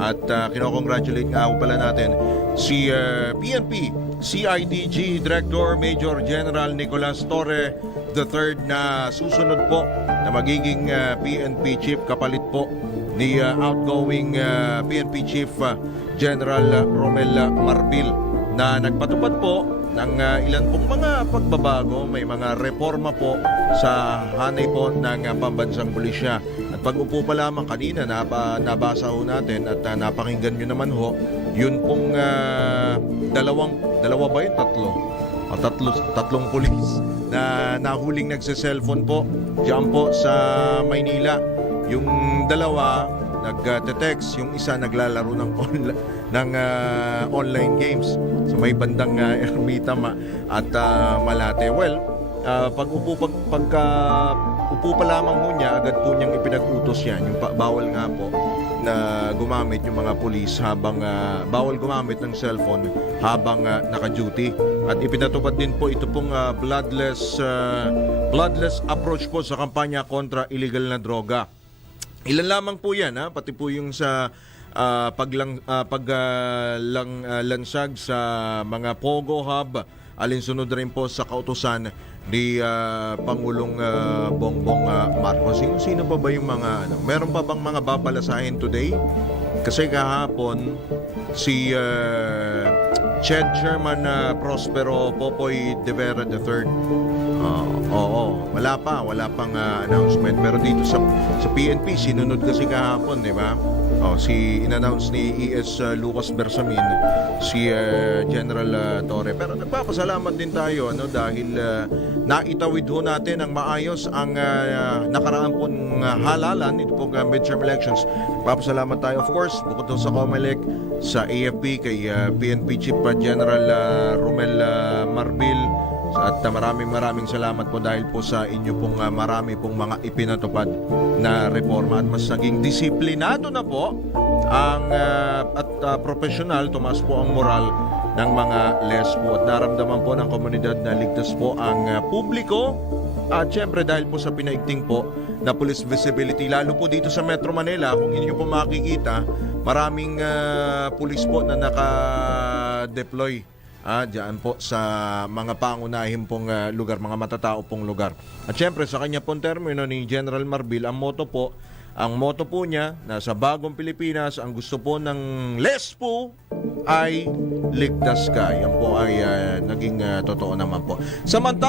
At kinokongratulate nga po pala natin si PNP CIDG Director Major General Nicolas Torre III na susunod po na magiging PNP Chief kapalit po ni outgoing PNP Chief General Romel Marbil na nagpatupad po ng ilan pong mga pagbabago, may mga reforma po sa hanay po ng pambansang pulisya. At pag-upo pa lamang kanina, nabasa ho natin at napakinggan nyo naman ho, yun pong dalawa ba yun? Tatlong pulis na nahuling nagse-cellphone po diyan po sa Maynila. Yung dalawa nag-text, yung isa naglalaro ng online games sa may bandang Ermita at Malate. Well, pagka upo pa lamang ho niya, agad po niyang ipinag-utos yan. Yung bawal nga po na gumamit yung mga pulis habang bawal gumamit ng cellphone habang naka-duty. At ipinatupad din po ito pong bloodless approach po sa kampanya kontra illegal na droga. Ilan lamang po yan, pati po yung sa paglansag sa mga Pogo Hub, alinsunod rin po sa kautusan ni Pangulong Bongbong Marcos. Sino pa ba yung mga meron pa bang mga babalasahin today? Kasi kahapon si Chairman Prospero Popoy de Vera III. Wala pang announcement. Pero dito sa PNP, sinunod kasi kahapon, di ba? In-announce ni ES Lucas Bersamin si General Torre. Pero nagpapasalamat din tayo dahil naitawid ho natin ang maayos ang nakaraan pong halalan ito pong midterm elections. Nagpapasalamat tayo, of course, bukod doon sa COMELEC, sa AFP, kay PNP Chief General Romel Marbil. At maraming salamat po dahil po sa inyo pong marami pong mga ipinatupad na reforma at mas naging disiplinado na po ang profesional, tumaas po ang moral ng mga lesbo at naramdaman po ng komunidad na ligtas po ang publiko at syempre dahil po sa pinaigting po na police visibility lalo po dito sa Metro Manila. Kung inyo po makikita, maraming pulis po na naka-deploy diyan po sa mga pangunahin pong lugar, mga matatao pong lugar. At syempre sa kanya pong termino ni General Marbil, ang motto po niya na sa bagong Pilipinas, ang gusto po ng lesbo ay ligtas ka. Yan po ay naging totoo naman po. Samantala